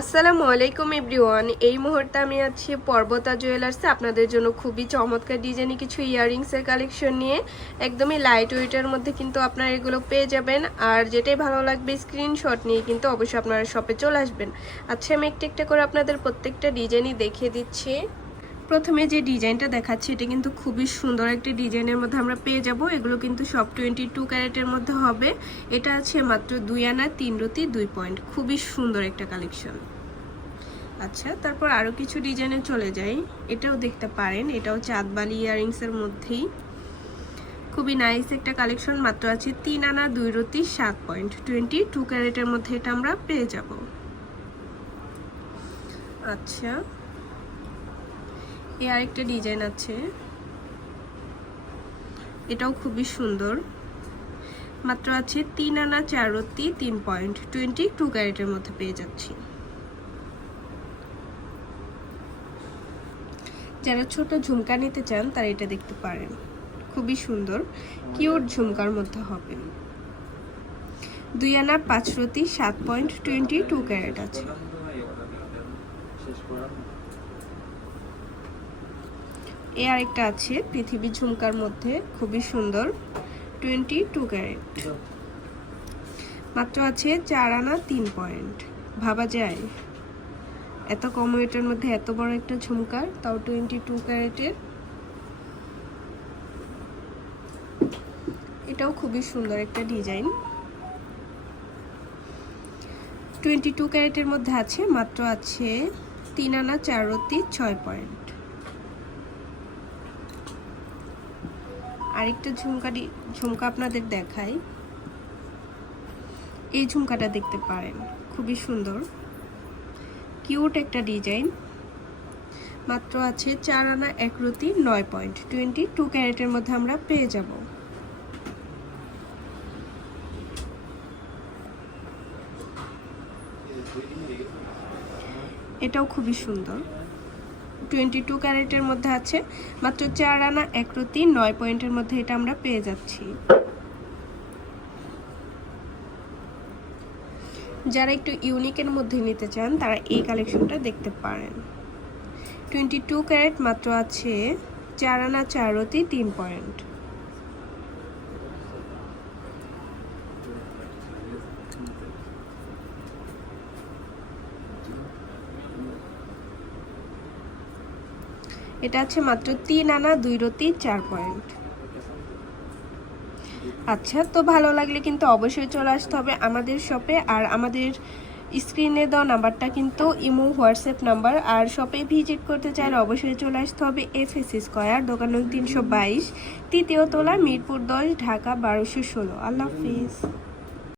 আসসালামু আলাইকুম এভরিওয়ান। এই মুহূর্তে আমি আছি পর্বতা জুয়েলার্সে আপনাদের জন্য খুবই চমৎকার ডিজাইনে কিছু ইয়াররিংসের কালেকশন নিয়ে। একদমই লাইট ওয়েটের মধ্যে কিন্তু আপনারা এগুলো পেয়ে যাবেন। আর যেটাই ভালো লাগবে স্ক্রিনশট নিয়ে কিন্তু অবশ্যই আপনারা শপে চলে আসবেন। আচ্ছা, আমি একটা একটা করে আপনাদের প্রত্যেকটা ডিজাইনই দেখিয়ে দিচ্ছি। প্রথমে যে ডিজাইনটা দেখাচ্ছি এটা কিন্তু খুবই সুন্দর একটা ডিজাইনের মধ্যে আমরা পেয়ে যাব। এগুলো কিন্তু সব 22 ক্যারেটের মধ্যে হবে। এটা আছে মাত্র 2 আনা 3 রতি 2 পয়েন্ট। খুবই সুন্দর একটা কালেকশন। আচ্ছা, তারপর আরও কিছু ডিজাইনে চলে যাই। এটাও দেখতে পারেন, এটাও চাঁদবালি ইয়াররিংসের মধ্যেই খুবই নাইস একটা কালেকশন। মাত্র আছে 3 আনা 2 রতি 7 পয়েন্ট, 22 ক্যারেটের মধ্যে এটা আমরা পেয়ে যাব। আচ্ছা, এই আরেকটা ডিজাইন আছে, এটাও খুবই সুন্দর। মাত্র আছে 3 আনা 4 রতি 3 পয়েন্ট, 22 ক্যারেটের মধ্যে পেয়ে যাচ্ছি। যারা ছোট ঝুমকা নিতে চান তারা এটা দেখতে পারেন, খুবই সুন্দর কিউট ঝুমকার মধ্যে হবে। 2 আনা 5 রতি 7 পয়েন্ট, 22 ক্যারেট আছে। এই আরেকটা আছে পৃথিবী ঝুমকার মধ্যে, খুবই সুন্দর, 22 ক্যারেট। মাত্র আছে 4 আনা 3 পয়েন্ট। ভাবা যায় এত কম ওয়েটের মধ্যে এত বড় একটা ঝুমকার, তাও 22 ক্যারেটের। এটাও খুবই সুন্দর একটা ডিজাইন, 22 ক্যারেটের মধ্যে আছে। মাত্র আছে 3 আনা 4 রতি 6 পয়েন্ট। আরেকটা ঝুমকা আপনাদের দেখাই। এই ঝুমকাটা দেখতে পারেন, খুবই সুন্দর কিউট একটা ডিজাইন। মাত্র আছে 4 আনা 1 রতি 9 পয়েন্ট, 22 ক্যারেটের মধ্যে আমরা পেয়ে যাব। এটাও খুবই সুন্দর, 22 ক্যারেটের মধ্যে আছে। মাত্র 4 আনা 1 রতি 9 পয়েন্টের মধ্যে এটা আমরা পেয়ে যাচ্ছি। যারা একটু ইউনিকের মধ্যে নিতে চান তারা এই কালেকশনটা দেখতে পারেন। 22 ক্যারেট, মাত্র আছে 4 আনা 4 রতি 3 পয়েন্ট। এটা আছে মাত্র 3 আনা 2 রতি 4 পয়েন্ট। আচ্ছা, তো ভালো লাগলে কিন্তু অবশ্যই চলে আসতে হবে আমাদের শপে। আর আমাদের স্ক্রিনে দেওয়া নাম্বারটা কিন্তু ইমো হোয়াটসঅ্যাপ নাম্বার। আর শপে ভিজিট করতে চাইলে অবশ্যই চলে আসতে হবে এফএসসি স্কয়ার, দোকান নং 322, তৃতীয় তলা, মিরপুর 10, ঢাকা 1216। আল্লাহ হাফিজ।